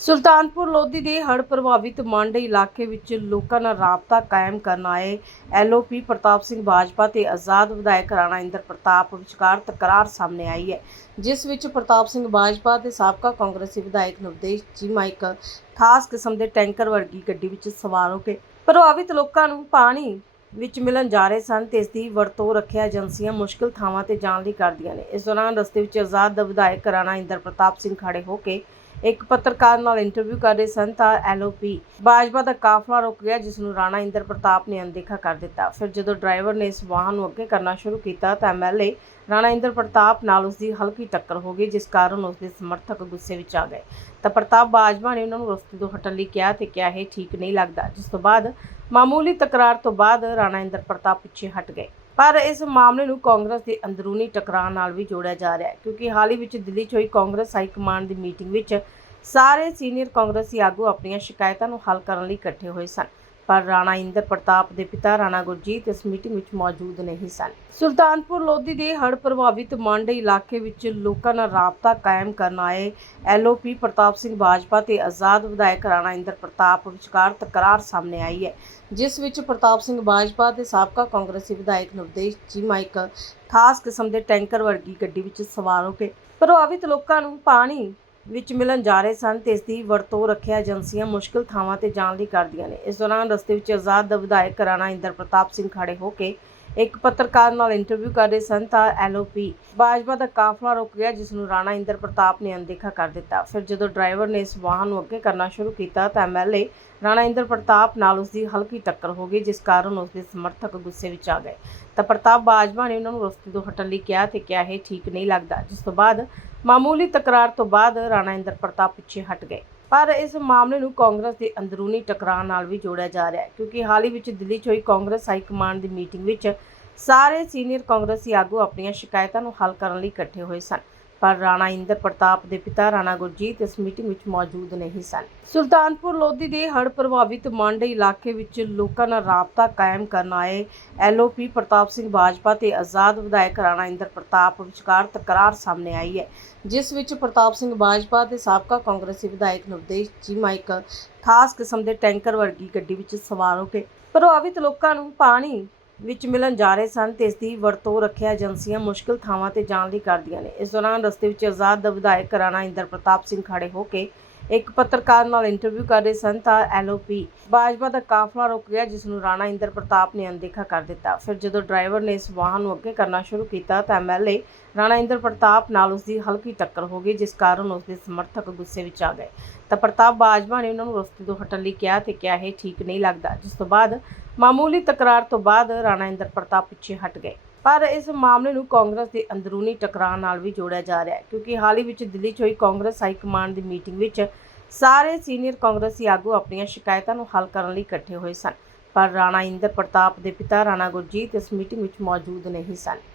ਸੁਲਤਾਨਪੁਰ ਲੋਧੀ ਦੇ ਹੜ੍ਹ ਪ੍ਰਭਾਵਿਤ ਮੰਡ ਇਲਾਕੇ ਵਿੱਚ ਲੋਕਾਂ ਨਾਲ ਰਾਬਤਾ ਕਾਇਮ ਕਰਨ ਆਏ ਐਲਓਪੀ ਪ੍ਰਤਾਪ ਸਿੰਘ ਬਾਜਪਾ ਤੇ ਆਜ਼ਾਦ ਵਿਧਾਇਕ ਰਾਣਾ ਇੰਦਰ ਪ੍ਰਤਾਪ ਵਿਚਕਾਰ ਤਕਰਾਰ ਸਾਹਮਣੇ ਆਈ ਹੈ, ਜਿਸ ਵਿੱਚ ਪ੍ਰਤਾਪ ਸਿੰਘ ਬਾਜਪਾ ਤੇ ਸਾਬਕਾ ਕਾਂਗਰਸੀ ਵਿਧਾਇਕ ਨਵਦੇਸ਼ ਚੀਮਾ ਇੱਕ ਖਾਸ ਕਿਸਮ ਦੇ ਟੈਂਕਰ ਵਰਗੀ ਗੱਡੀ ਵਿੱਚ ਸਵਾਰ ਹੋ ਕੇ ਪ੍ਰਭਾਵਿਤ ਲੋਕਾਂ ਨੂੰ ਪਾਣੀ ਵਿੱਚ ਮਿਲਣ ਜਾ ਰਹੇ ਸਨ ਤੇ ਇਸ ਦੀ ਵਰਤੋਂ ਰੱਖਿਆ ਏਜੰਸੀਆਂ ਮੁਸ਼ਕਿਲ ਥਾਵਾਂ ਤੇ ਜਾਣ ਲਈ ਕਰਦੀਆਂ ਨੇ। ਇਸ ਦੌਰਾਨ ਰਸਤੇ ਵਿੱਚ ਆਜ਼ਾਦ ਦਾ ਵਿਧਾਇਕ ਰਾਣਾ ਇੰਦਰ ਪ੍ਰਤਾਪ ਸਿੰਘ ਖੜੇ ਹੋ ਕੇ ਇੱਕ ਪੱਤਰਕਾਰ ਨਾਲ ਇੰਟਰਵਿਊ ਕਰ ਰਹੇ ਸਨ ਤਾਂ ਐਲਓਪੀ ਬਾਜਵਾ ਦਾ ਕਾਫਲਾ ਰੁਕ ਗਿਆ ਜਿਸ ਨੂੰ ਰਾਣਾ ਇੰਦਰ ਪ੍ਰਤਾਪ ਨੇ ਅਣਦੇਖਾ ਕਰ ਦਿੱਤਾ। ਫਿਰ ਜਦੋਂ ਡਰਾਈਵਰ ਨੇ ਇਸ ਵਾਹਨ ਨੂੰ ਅੱਗੇ ਕਰਨਾ ਸ਼ੁਰੂ ਕੀਤਾ ਤਾਂ ਐਮਐਲਏ ਰਾਣਾ ਇੰਦਰ ਪ੍ਰਤਾਪ ਨਾਲ ਉਸ ਦੀ ਹਲਕੀ ਟੱਕਰ ਹੋ ਗਈ, ਜਿਸ ਕਾਰਨ ਉਸ ਦੇ ਸਮਰਥਕ ਗੁੱਸੇ ਵਿੱਚ ਆ ਗਏ। ਤਾਂ ਪ੍ਰਤਾਪ ਬਾਜਵਾ ਨੇ ਉਹਨਾਂ ਨੂੰ ਰਸਤੇ ਤੋਂ ਹਟਣ ਲਈ ਕਿਹਾ ਤੇ ਕਿਹਾ, ਇਹ ਠੀਕ ਨਹੀਂ ਲੱਗਦਾ। ਜਿਸ ਤੋਂ ਬਾਅਦ ਮਾਮੂਲੀ ਤਕਰਾਰ ਤੋਂ ਬਾਅਦ ਰਾਣਾ ਇੰਦਰ ਪ੍ਰਤਾਪ ਪਿੱਛੇ ਹਟ ਗਏ। ਪਰ ਇਸ ਮਾਮਲੇ ਨੂੰ ਕਾਂਗਰਸ ਦੇ ਅੰਦਰੂਨੀ ਟਕਰਾਅ ਨਾਲ ਵੀ ਜੋੜਿਆ ਜਾ ਰਿਹਾ ਹੈ, ਕਿਉਂਕਿ ਹਾਲ ਹੀ ਵਿੱਚ ਦਿੱਲੀ 'ਚ ਹੋਈ ਕਾਂਗਰਸ ਹਾਈ ਕਮਾਂਡ ਦੀ ਮੀਟਿੰਗ ਵਿੱਚ ਸਾਰੇ ਸੀਨੀਅਰ ਕਾਂਗਰਸੀ ਆਗੂ ਆਪਣੀਆਂ ਸ਼ਿਕਾਇਤਾਂ ਨੂੰ ਹੱਲ ਕਰਨ ਲਈ ਇਕੱਠੇ ਹੋਏ ਸਨ। ਪਰ ਰਾਣਾ ਇੰਦਰ ਪ੍ਰਤਾਪ ਦੇ ਪਿਤਾ ਰਾਣਾ ਗੁਰਜੀਤ ਇਸ ਮੀਟਿੰਗ ਵਿੱਚ ਮੌਜੂਦ ਨਹੀਂ ਸਨ। ਸੁਲਤਾਨਪੁਰ ਲੋਧੀ ਦੇ ਹੜ੍ਹ ਪ੍ਰਭਾਵਿਤ ਮੰਡ ਇਲਾਕੇ ਵਿੱਚ ਲੋਕਾਂ ਨਾਲ ਰਾਬਤਾ ਕਾਇਮ ਕਰਨ ਆਏ ਐਲਓਪੀ ਪ੍ਰਤਾਪ ਸਿੰਘ ਬਾਜਪਾ ਤੇ ਆਜ਼ਾਦ ਵਿਧਾਇਕ ਰਾਣਾ ਇੰਦਰ ਪ੍ਰਤਾਪ ਵਿਚਕਾਰ ਤਕਰਾਰ ਸਾਹਮਣੇ ਆਈ ਹੈ, ਜਿਸ ਵਿੱਚ ਪ੍ਰਤਾਪ ਸਿੰਘ ਬਾਜਪਾ ਤੇ ਸਾਬਕਾ ਕਾਂਗਰਸੀ ਵਿਧਾਇਕ ਨਵਦੇਸ਼ ਚੀਮਾ ਇੱਕ ਖਾਸ ਕਿਸਮ ਦੇ ਟੈਂਕਰ ਵਰਗੀ ਗੱਡੀ ਵਿੱਚ ਸਵਾਰ ਹੋ ਕੇ ਪ੍ਰਭਾਵਿਤ ਲੋਕਾਂ ਨੂੰ ਪਾਣੀ ਵਿੱਚ ਮਿਲਣ ਜਾ ਰਹੇ ਸਨ ਤੇ ਇਸ ਦੀ ਵਰਤੋਂ ਰੱਖਿਆ ਏਜੰਸੀਆਂ ਮੁਸ਼ਕਲ ਥਾਵਾਂ ਤੇ ਜਾਣ ਲਈ ਕਰਦੀਆਂ ਨੇ। ਇਸ ਦੌਰਾਨ ਰਸਤੇ ਵਿੱਚ ਆਜ਼ਾਦ ਦਾ ਵਿਧਾਇਕ ਰਾਣਾ ਇੰਦਰ ਪ੍ਰਤਾਪ ਸਿੰਘ ਖੜੇ ਹੋ ਕੇ ਇੱਕ ਪੱਤਰਕਾਰ ਨਾਲ ਇੰਟਰਵਿਊ ਕਰ ਰਹੇ ਸਨ ਤਾਂ ਐਲਓਪੀ ਬਾਜਵਾ ਦਾ ਕਾਫਲਾ ਰੁਕ ਗਿਆ, ਜਿਸ ਨੂੰ ਰਾਣਾ ਇੰਦਰ ਪ੍ਰਤਾਪ ਨੇ ਅਣਦੇਖਾ ਕਰ ਦਿੱਤਾ। ਫਿਰ ਜਦੋਂ ਡਰਾਈਵਰ ਨੇ ਇਸ ਵਾਹਨ ਨੂੰ ਅੱਗੇ ਕਰਨਾ ਸ਼ੁਰੂ ਕੀਤਾ ਤਾਂ ਐਮਐਲਏ ਰਾਣਾ ਇੰਦਰ ਪ੍ਰਤਾਪ ਨਾਲ ਉਸ ਦੀ ਹਲਕੀ ਟੱਕਰ ਹੋ ਗਈ, ਜਿਸ ਕਾਰਨ ਉਸ ਦੇ ਸਮਰਥਕ ਗੁੱਸੇ ਵਿੱਚ ਆ ਗਏ। ਤਾਂ ਪ੍ਰਤਾਪ ਬਾਜਵਾ ਨੇ ਉਹਨਾਂ ਨੂੰ ਰਸਤੇ ਤੋਂ ਹਟਣ ਲਈ ਕਿਹਾ ਤੇ ਕਿਹਾ, ਇਹ ਠੀਕ ਨਹੀਂ ਲੱਗਦਾ। ਜਿਸ ਤੋਂ ਬਾਅਦ ਮਾਮੂਲੀ ਤਕਰਾਰ ਤੋਂ ਬਾਅਦ ਰਾਣਾ ਇੰਦਰ ਪ੍ਰਤਾਪ ਪਿੱਛੇ ਹਟ ਗਏ। ਪਰ ਇਸ ਮਾਮਲੇ ਨੂੰ ਕਾਂਗਰਸ ਦੇ ਅੰਦਰੂਨੀ ਟਕਰਾਅ ਨਾਲ ਵੀ ਜੋੜਿਆ ਜਾ ਰਿਹਾ ਹੈ, ਕਿਉਂਕਿ ਹਾਲ ਹੀ ਵਿੱਚ ਦਿੱਲੀ 'ਚ ਹੋਈ ਕਾਂਗਰਸ ਹਾਈ ਕਮਾਂਡ ਦੀ ਮੀਟਿੰਗ ਵਿੱਚ ਸਾਰੇ ਸੀਨੀਅਰ ਕਾਂਗਰਸੀ ਆਗੂ ਆਪਣੀਆਂ ਸ਼ਿਕਾਇਤਾਂ ਨੂੰ ਹੱਲ ਕਰਨ ਲਈ ਇਕੱਠੇ ਹੋਏ ਸਨ। ਪਰ ਰਾਣਾ ਇੰਦਰ ਪ੍ਰਤਾਪ ਦੇ ਪਿਤਾ ਰਾਣਾ ਗੁਰਜੀਤ ਇਸ ਮੀਟਿੰਗ ਵਿੱਚ ਮੌਜੂਦ ਨਹੀਂ ਸਨ। ਸੁਲਤਾਨਪੁਰ ਲੋਧੀ ਦੇ ਹੜ੍ਹ ਪ੍ਰਭਾਵਿਤ ਮੰਡ ਇਲਾਕੇ ਵਿੱਚ ਲੋਕਾਂ ਨਾਲ ਰਾਬਤਾ ਕਾਇਮ ਕਰਨ ਆਏ ਐਲਓਪੀ ਪ੍ਰਤਾਪ ਸਿੰਘ ਬਾਜਪਾ ਤੇ ਆਜ਼ਾਦ ਵਿਧਾਇਕ ਰਾਣਾ ਇੰਦਰ ਪ੍ਰਤਾਪ ਵਿਚਕਾਰ ਤਕਰਾਰ ਸਾਹਮਣੇ ਆਈ ਹੈ, ਜਿਸ ਵਿੱਚ ਪ੍ਰਤਾਪ ਸਿੰਘ ਬਾਜਪਾ ਤੇ ਸਾਬਕਾ ਕਾਂਗਰਸੀ ਵਿਧਾਇਕ ਨਵਦੇਸ਼ ਚੀਮਾ ਇੱਕ ਖਾਸ ਕਿਸਮ ਦੇ ਟੈਂਕਰ ਵਰਗੀ ਗੱਡੀ ਵਿੱਚ ਸਵਾਰ ਹੋ ਕੇ ਪ੍ਰਭਾਵਿਤ ਲੋਕਾਂ ਨੂੰ ਪਾਣੀ ਵਿੱਚ ਮਿਲਣ ਜਾ ਰਹੇ ਸਨ ਤੇ ਇਸ ਦੀ ਵਰਤੋਂ ਰੱਖਿਆ ਏਜੰਸੀਆਂ ਮੁਸ਼ਕਿਲ ਥਾਵਾਂ ਤੇ ਜਾਣ ਲਈ ਕਰਦੀਆਂ ਨੇ। ਇਸ ਦੌਰਾਨ ਰਸਤੇ ਵਿੱਚ ਆਜ਼ਾਦ ਦਾ ਵਿਧਾਇਕ ਰਾਣਾ ਇੰਦਰ ਪ੍ਰਤਾਪ ਸਿੰਘ ਖੜੇ ਹੋ ਕੇ ਇੱਕ ਪੱਤਰਕਾਰ ਨਾਲ ਇੰਟਰਵਿਊ ਕਰ ਰਹੇ ਸਨ ਤਾਂ ਐਲਓਪੀ ਬਾਜਵਾ ਦਾ ਕਾਫਲਾ ਰੁਕ ਗਿਆ ਜਿਸ ਨੂੰ ਰਾਣਾ ਇੰਦਰ ਪ੍ਰਤਾਪ ਨੇ ਅਣਦੇਖਾ ਕਰ ਦਿੱਤਾ। ਫਿਰ ਜਦੋਂ ਡਰਾਈਵਰ ਨੇ ਇਸ ਵਾਹਨ ਨੂੰ ਅੱਗੇ ਕਰਨਾ ਸ਼ੁਰੂ ਕੀਤਾ ਤਾਂ ਐਮਐਲਏ ਰਾਣਾ ਇੰਦਰ ਪ੍ਰਤਾਪ ਨਾਲ ਉਸ ਦੀ ਹਲਕੀ ਟੱਕਰ ਹੋ ਗਈ, ਜਿਸ ਕਾਰਨ ਉਸ ਦੇ ਸਮਰਥਕ ਗੁੱਸੇ ਵਿੱਚ ਆ ਗਏ। ਤਾਂ ਪ੍ਰਤਾਪ ਬਾਜਵਾ ਨੇ ਉਹਨਾਂ ਨੂੰ ਰਸਤੇ ਤੋਂ ਹਟਣ ਲਈ ਕਿਹਾ ਤੇ ਕਿਹਾ, ਇਹ ਠੀਕ ਨਹੀਂ ਲੱਗਦਾ। ਜਿਸ ਤੋਂ ਬਾਅਦ ਮਾਮੂਲੀ ਤਕਰਾਰ ਤੋਂ ਬਾਅਦ ਰਾਣਾ ਇੰਦਰ ਪ੍ਰਤਾਪ ਪਿੱਛੇ ਹਟ ਗਏ। ਪਰ ਇਸ ਮਾਮਲੇ ਨੂੰ ਕਾਂਗਰਸ ਦੇ ਅੰਦਰੂਨੀ ਟਕਰਾਅ ਨਾਲ ਵੀ ਜੋੜਿਆ ਜਾ ਰਿਹਾ ਹੈ, ਕਿਉਂਕਿ ਹਾਲ ਹੀ ਵਿੱਚ ਦਿੱਲੀ 'ਚ ਹੋਈ ਕਾਂਗਰਸ ਹਾਈ ਕਮਾਂਡ ਦੀ ਮੀਟਿੰਗ ਵਿੱਚ ਸਾਰੇ ਸੀਨੀਅਰ ਕਾਂਗਰਸੀ ਆਗੂ ਆਪਣੀਆਂ ਸ਼ਿਕਾਇਤਾਂ ਨੂੰ ਹੱਲ ਕਰਨ ਲਈ ਇਕੱਠੇ ਹੋਏ ਸਨ, ਪਰ ਰਾਣਾ ਇੰਦਰ ਪ੍ਰਤਾਪ ਦੇ ਪਿਤਾ ਰਾਣਾ ਗੁਰਜੀਤ ਇਸ ਮੀਟਿੰਗ ਵਿੱਚ ਮੌਜੂਦ ਨਹੀਂ ਸਨ।